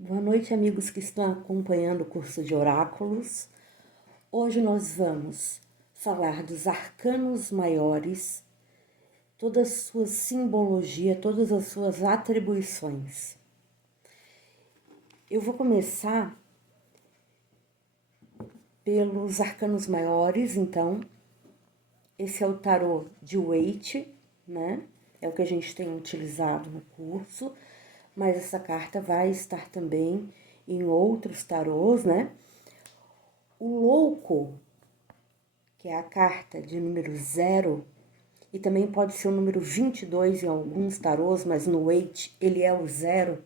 Boa noite, amigos que estão acompanhando o curso de oráculos. Hoje nós vamos falar dos arcanos maiores, toda a sua simbologia, todas as suas atribuições. Eu vou começar pelos arcanos maiores, então. Esse é o tarô de Waite, né? É o que a gente tem utilizado no curso, mas essa carta vai estar também em outros tarôs, né? O louco, que é a carta de número 0, e também pode ser o número 22 em alguns tarôs, mas no Waite ele é o 0.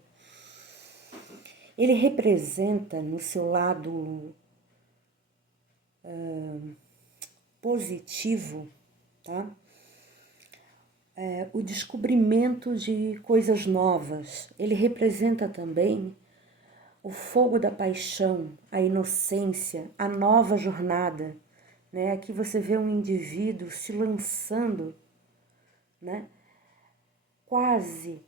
Ele representa no seu lado positivo, tá? O descobrimento de coisas novas. Ele representa também o fogo da paixão, a inocência, a nova jornada, né? Aqui você vê um indivíduo se lançando, né? Quase,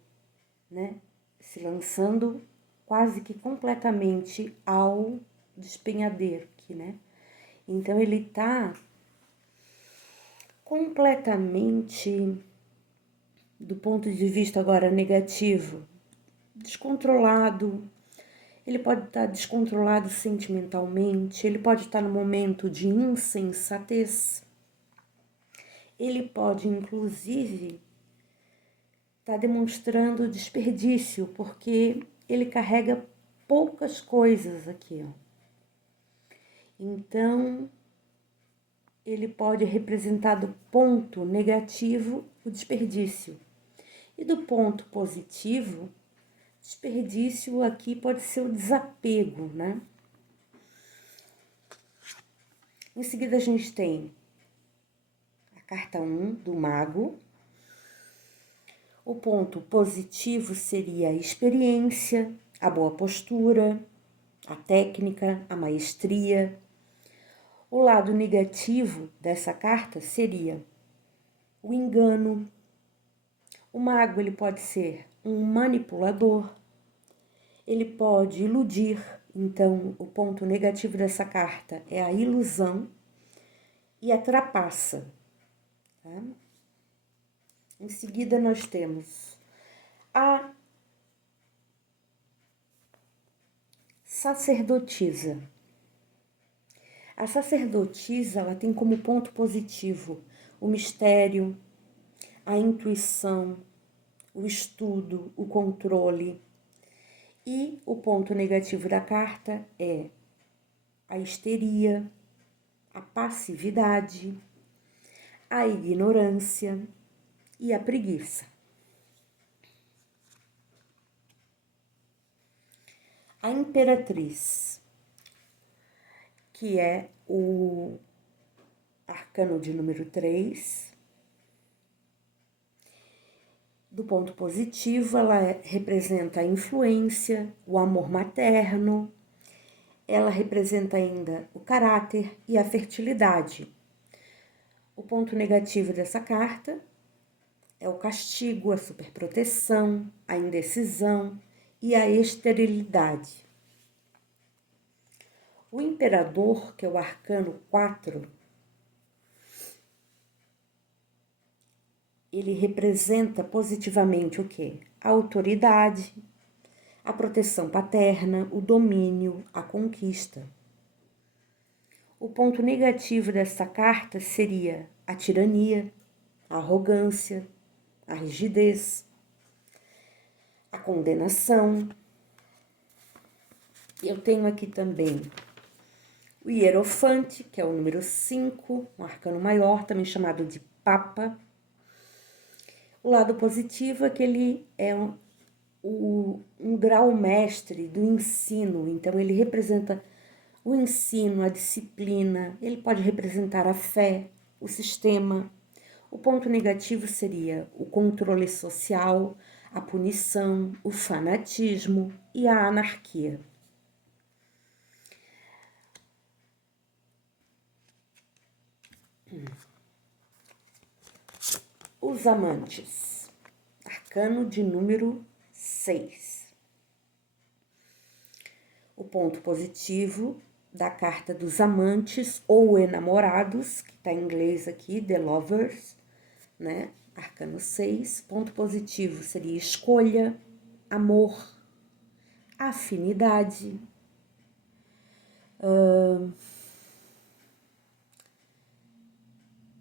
né? Se lançando quase que completamente ao despenhadeiro aqui, né? Então ele tá completamente, do ponto de vista agora negativo, descontrolado. Ele pode estar descontrolado sentimentalmente, ele pode estar no momento de insensatez. Ele pode, inclusive, estar demonstrando desperdício, porque ele carrega poucas coisas aqui, ó. Então, ele pode representar do ponto negativo o desperdício. E do ponto positivo, desperdício aqui pode ser o desapego, né? Em seguida, a gente tem a carta 1 do mago. O ponto positivo seria a experiência, a boa postura, a técnica, a maestria. O lado negativo dessa carta seria o engano. O mago ele pode ser um manipulador, ele pode iludir. Então, o ponto negativo dessa carta é a ilusão e a trapaça. Tá? Em seguida, nós temos a sacerdotisa. A sacerdotisa, ela tem como ponto positivo o mistério, a intuição, o estudo, o controle. E o ponto negativo da carta é a histeria, a passividade, a ignorância e a preguiça. A imperatriz, que é o arcano de número 3, do ponto positivo, ela representa a influência, o amor materno, ela representa ainda o caráter e a fertilidade. O ponto negativo dessa carta é o castigo, a superproteção, a indecisão e a esterilidade. O imperador, que é o arcano 4, ele representa positivamente o quê? A autoridade, a proteção paterna, o domínio, a conquista. O ponto negativo dessa carta seria a tirania, a arrogância, a rigidez, a condenação. Eu tenho aqui também o Hierofante, que é o número 5, um arcano maior, também chamado de Papa. O lado positivo é que ele é um grau mestre do ensino, então ele representa o ensino, a disciplina, ele pode representar a fé, o sistema. O ponto negativo seria o controle social, a punição, o fanatismo e a anarquia. Os amantes, arcano de número 6. ponto positivo da carta dos amantes ou enamorados, que está em inglês aqui, The Lovers, né? Arcano 6. Ponto positivo seria escolha, amor, afinidade,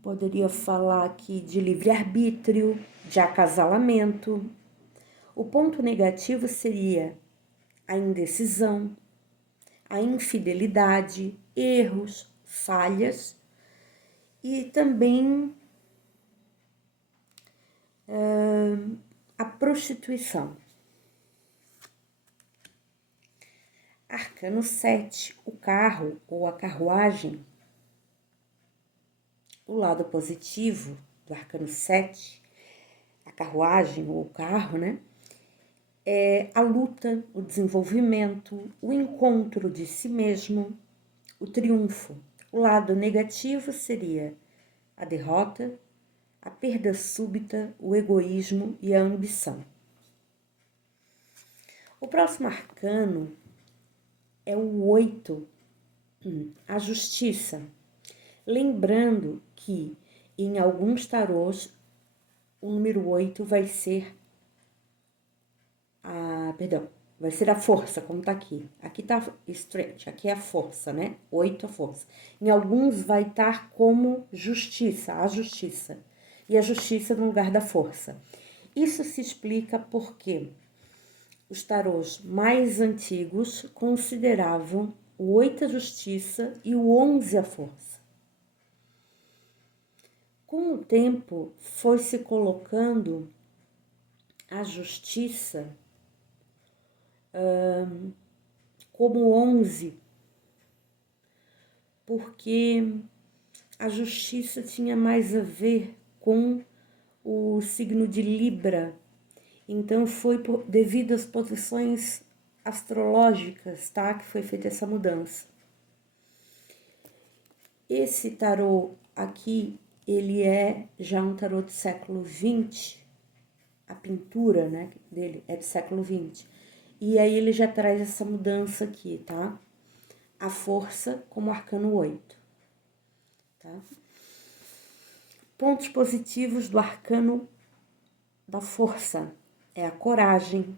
poderia falar aqui de livre-arbítrio, de acasalamento. O ponto negativo seria a indecisão, a infidelidade, erros, falhas e também a prostituição. Arcano 7, o carro ou a carruagem. O lado positivo do arcano 7, a carruagem ou o carro, né? É a luta, o desenvolvimento, o encontro de si mesmo, o triunfo. O lado negativo seria a derrota, a perda súbita, o egoísmo e a ambição. O próximo arcano é o 8, a justiça. Lembrando que em alguns tarôs o número 8 vai ser vai ser a força, como tá aqui. Aqui tá strength, aqui é a força, né? 8 a força. Em alguns vai estar como justiça, a justiça. E a justiça no lugar da força. Isso se explica porque os tarôs mais antigos consideravam o 8 a justiça e o 11 a força. Com o tempo, foi se colocando a justiça como 11, porque a justiça tinha mais a ver com o signo de Libra. Então, foi devido às posições astrológicas, tá? Que foi feita essa mudança. Esse tarô aqui, ele é já um tarô do século XX, a pintura, né, dele é do século XX. E aí ele já traz essa mudança aqui, tá? A força como arcano 8, tá? Pontos positivos do arcano da força é a coragem,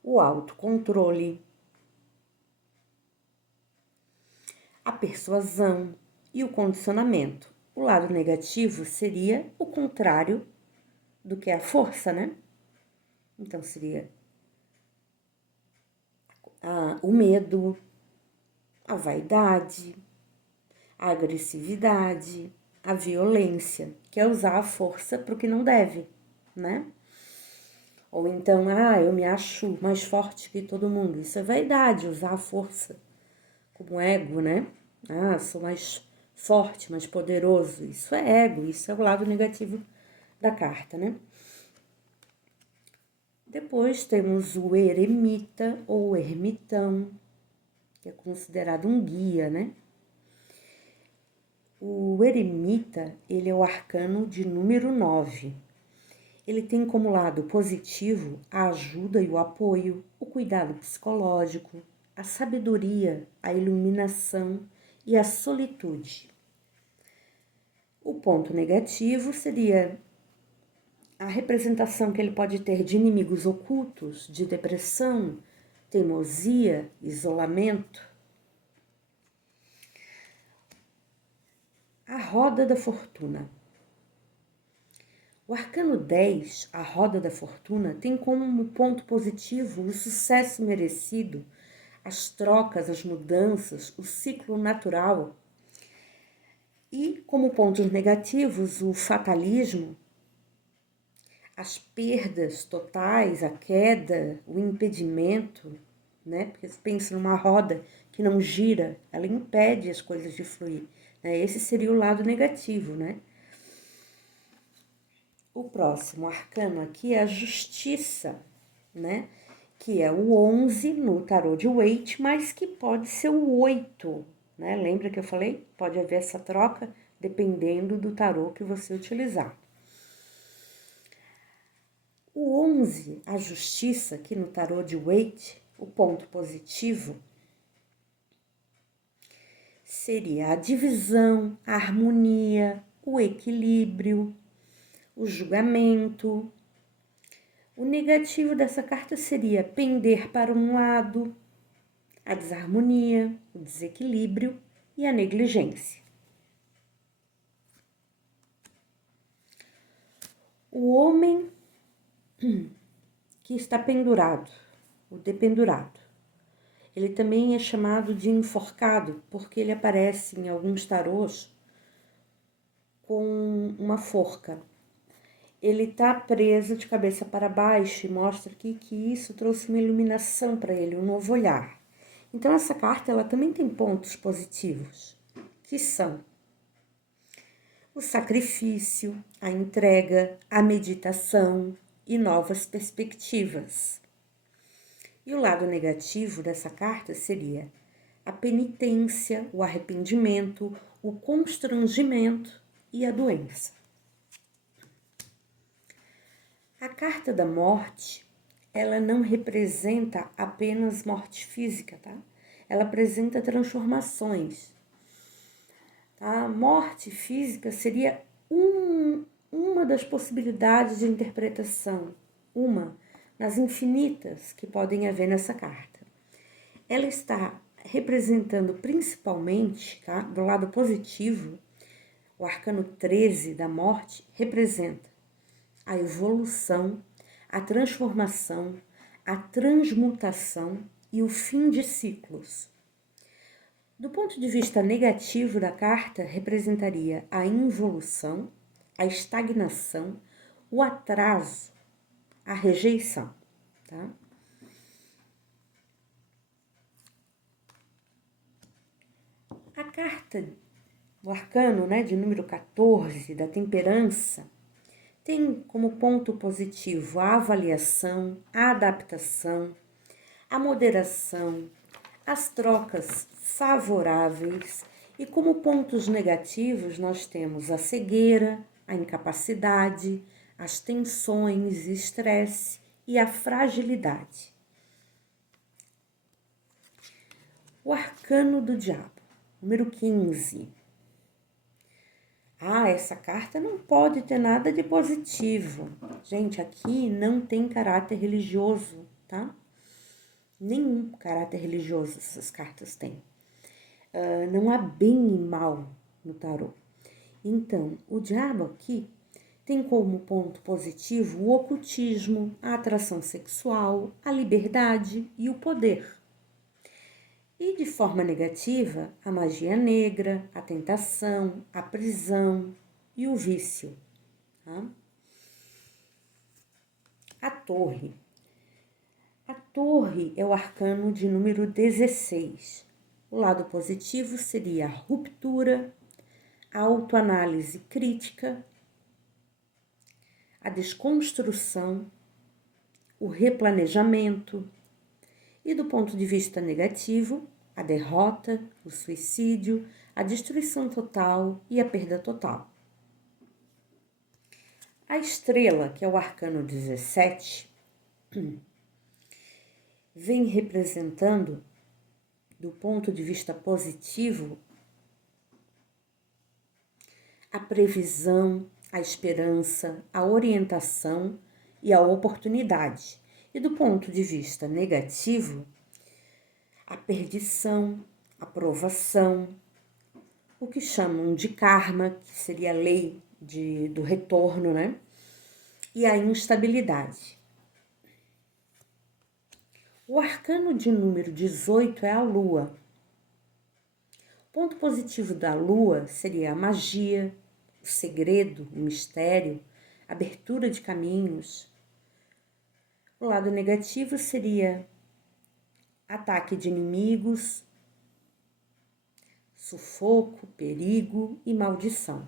o autocontrole, a persuasão e o condicionamento. O lado negativo seria o contrário do que é a força, né? Então, seria o medo, a vaidade, a agressividade, a violência, que é usar a força para o que não deve, né? Ou então, eu me acho mais forte que todo mundo. Isso é vaidade, usar a força como ego, né? Sou mais forte, mais poderoso. Isso é ego, isso é o lado negativo da carta, né? Depois temos o eremita ou ermitão, que é considerado um guia, né? O eremita, ele é o arcano de número 9. Ele tem como lado positivo a ajuda e o apoio, o cuidado psicológico, a sabedoria, a iluminação e a solitude. O ponto negativo seria a representação que ele pode ter de inimigos ocultos, de depressão, teimosia, isolamento. A roda da fortuna. O arcano 10, a roda da fortuna, tem como ponto positivo o sucesso merecido, as trocas, as mudanças, o ciclo natural. E como pontos negativos, o fatalismo, as perdas totais, a queda, o impedimento, né? Porque você pensa numa roda que não gira, ela impede as coisas de fluir, né? Esse seria o lado negativo, né? O próximo arcano aqui é a justiça, né? Que é o 11 no tarô de Waite, mas que pode ser o 8, né? Lembra que eu falei? Pode haver essa troca dependendo do tarô que você utilizar. O 11, a justiça, aqui no tarô de Waite, o ponto positivo, seria a divisão, a harmonia, o equilíbrio, o julgamento. O negativo dessa carta seria pender para um lado, a desarmonia, o desequilíbrio e a negligência. O homem que está pendurado, o dependurado, ele também é chamado de enforcado, porque ele aparece em alguns tarôs com uma forca. Ele está preso de cabeça para baixo e mostra aqui que isso trouxe uma iluminação para ele, um novo olhar. Então, essa carta ela também tem pontos positivos, que são o sacrifício, a entrega, a meditação e novas perspectivas. E o lado negativo dessa carta seria a penitência, o arrependimento, o constrangimento e a doença. A carta da morte, ela não representa apenas morte física, tá? Ela apresenta transformações. A morte física seria uma das possibilidades de interpretação, uma nas infinitas que podem haver nessa carta. Ela está representando principalmente, tá? Do lado positivo, o arcano 13 da morte representa a evolução, a transformação, a transmutação e o fim de ciclos. Do ponto de vista negativo da carta, representaria a involução, a estagnação, o atraso, a rejeição, tá? A carta, o arcano, né, de número 14, da temperança, tem como ponto positivo a avaliação, a adaptação, a moderação, as trocas favoráveis e como pontos negativos nós temos a cegueira, a incapacidade, as tensões, estresse e a fragilidade. O arcano do diabo, número 15. Essa carta não pode ter nada de positivo. Gente, aqui não tem caráter religioso, tá? Nenhum caráter religioso essas cartas têm. Não há bem e mal no tarô. Então, o diabo aqui tem como ponto positivo o ocultismo, a atração sexual, a liberdade e o poder. E de forma negativa, a magia negra, a tentação, a prisão e o vício. Tá? A torre. A torre é o arcano de número 16. O lado positivo seria a ruptura, a autoanálise crítica, a desconstrução, o replanejamento. E do ponto de vista negativo, a derrota, o suicídio, a destruição total e a perda total. A estrela, que é o arcano 17, vem representando, do ponto de vista positivo, a previsão, a esperança, a orientação e a oportunidade. E do ponto de vista negativo, a perdição, a provação, o que chamam de karma, que seria a lei do retorno, né? E a instabilidade. O arcano de número 18 é a lua. O ponto positivo da lua seria a magia, o segredo, o mistério, a abertura de caminhos. O lado negativo seria ataque de inimigos, sufoco, perigo e maldição.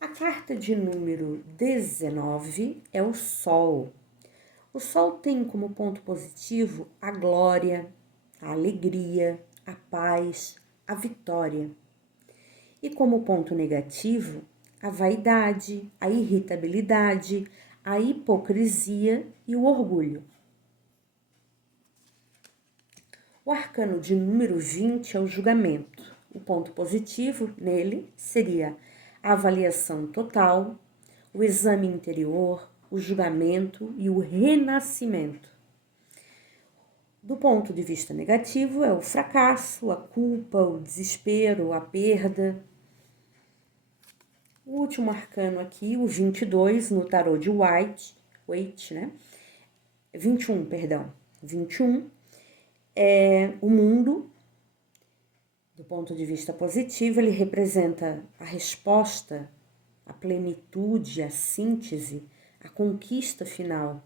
A carta de número 19 é o Sol. O Sol tem como ponto positivo a glória, a alegria, a paz, a vitória. E como ponto negativo, a vaidade, a irritabilidade, a hipocrisia e o orgulho. O arcano de número 20 é o julgamento. O ponto positivo nele seria a avaliação total, o exame interior, o julgamento e o renascimento. Do ponto de vista negativo é o fracasso, a culpa, o desespero, a perda. O último arcano aqui, o 22, no tarô de Waite, né? 21, perdão. 21 é o mundo. Do ponto de vista positivo, ele representa a resposta, a plenitude, a síntese, a conquista final.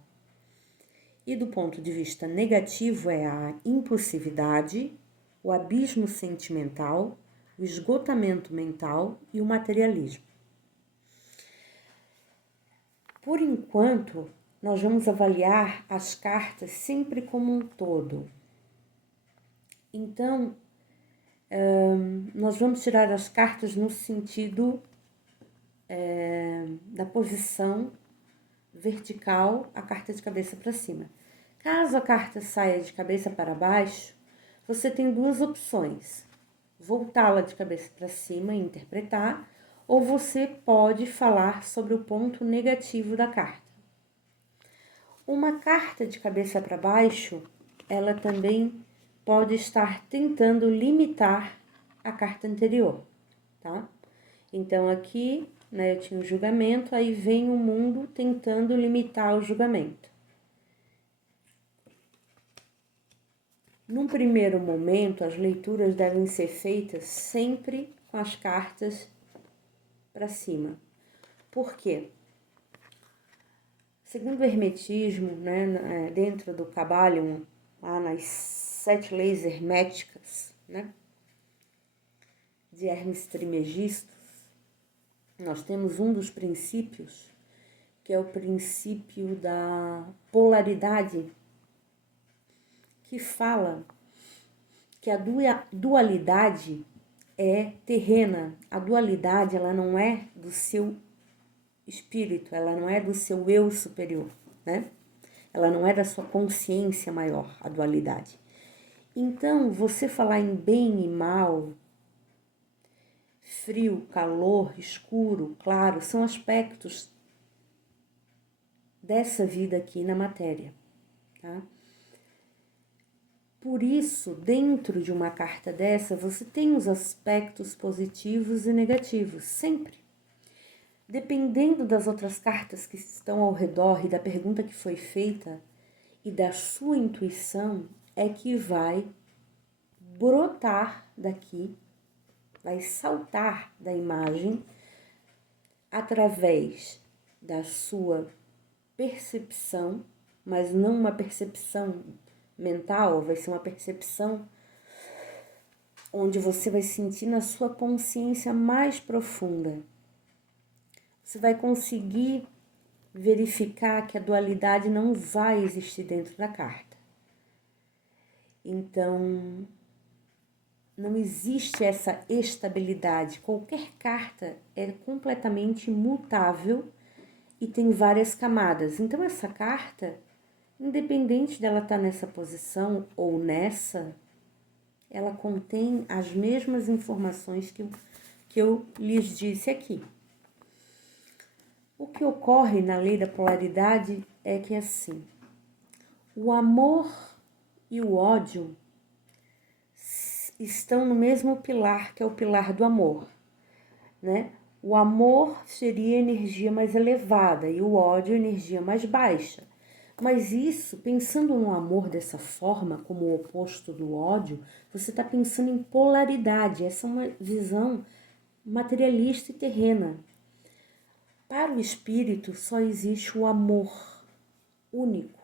E do ponto de vista negativo é a impulsividade, o abismo sentimental, o esgotamento mental e o materialismo. Por enquanto, nós vamos avaliar as cartas sempre como um todo. Então, nós vamos tirar as cartas no sentido da posição vertical, a carta de cabeça para cima. Caso a carta saia de cabeça para baixo, você tem duas opções: voltá-la de cabeça para cima e interpretar, ou você pode falar sobre o ponto negativo da carta. Uma carta de cabeça para baixo, ela também pode estar tentando limitar a carta anterior, tá? Então aqui, né, eu tinha o julgamento, aí vem o mundo tentando limitar o julgamento. Num primeiro momento, as leituras devem ser feitas sempre com as cartas para cima. Por quê? Segundo o hermetismo, né, dentro do Kybalion, lá nas 7 leis herméticas, né, de Hermes Trismegisto, nós temos um dos princípios, que é o princípio da polaridade, que fala que a dualidade é terrena. A dualidade, ela não é do seu espírito, ela não é do seu eu superior, né? Ela não é da sua consciência maior, a dualidade. Então, você falar em bem e mal, frio, calor, escuro, claro, são aspectos dessa vida aqui na matéria, tá? Por isso, dentro de uma carta dessa, você tem os aspectos positivos e negativos, sempre. Dependendo das outras cartas que estão ao redor e da pergunta que foi feita e da sua intuição, é que vai brotar daqui, vai saltar da imagem através da sua percepção, mas não uma percepção mental, vai ser uma percepção onde você vai sentir na sua consciência mais profunda. Você vai conseguir verificar que a dualidade não vai existir dentro da carta. Então, não existe essa estabilidade. Qualquer carta é completamente mutável e tem várias camadas. Então, essa carta, independente dela estar nessa posição ou nessa, ela contém as mesmas informações que eu lhes disse aqui. O que ocorre na lei da polaridade é que, assim, o amor e o ódio estão no mesmo pilar, que é o pilar do amor, né? O amor seria a energia mais elevada e o ódio a energia mais baixa. Mas isso, pensando no amor dessa forma, como o oposto do ódio, você está pensando em polaridade. Essa é uma visão materialista e terrena. Para o espírito, só existe o amor único,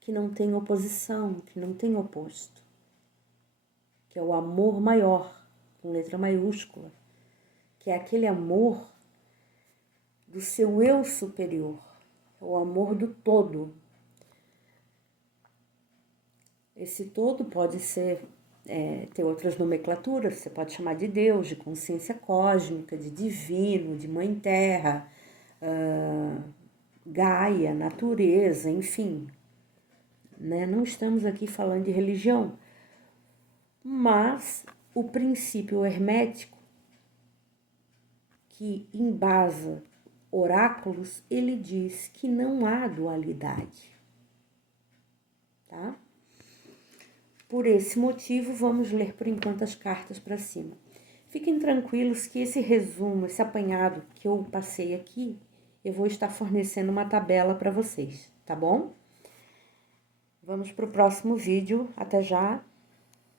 que não tem oposição, que não tem oposto, que é o amor maior, com letra maiúscula, que é aquele amor do seu eu superior, o amor do todo. Esse todo pode ser, ter outras nomenclaturas, você pode chamar de Deus, de consciência cósmica, de divino, de mãe terra, Gaia, natureza, enfim, né? Não estamos aqui falando de religião, mas o princípio hermético que embasa oráculos, ele diz que não há dualidade, tá? Por esse motivo, vamos ler por enquanto as cartas para cima. Fiquem tranquilos que esse resumo, esse apanhado que eu passei aqui, eu vou estar fornecendo uma tabela para vocês, tá bom? Vamos para o próximo vídeo. Até já!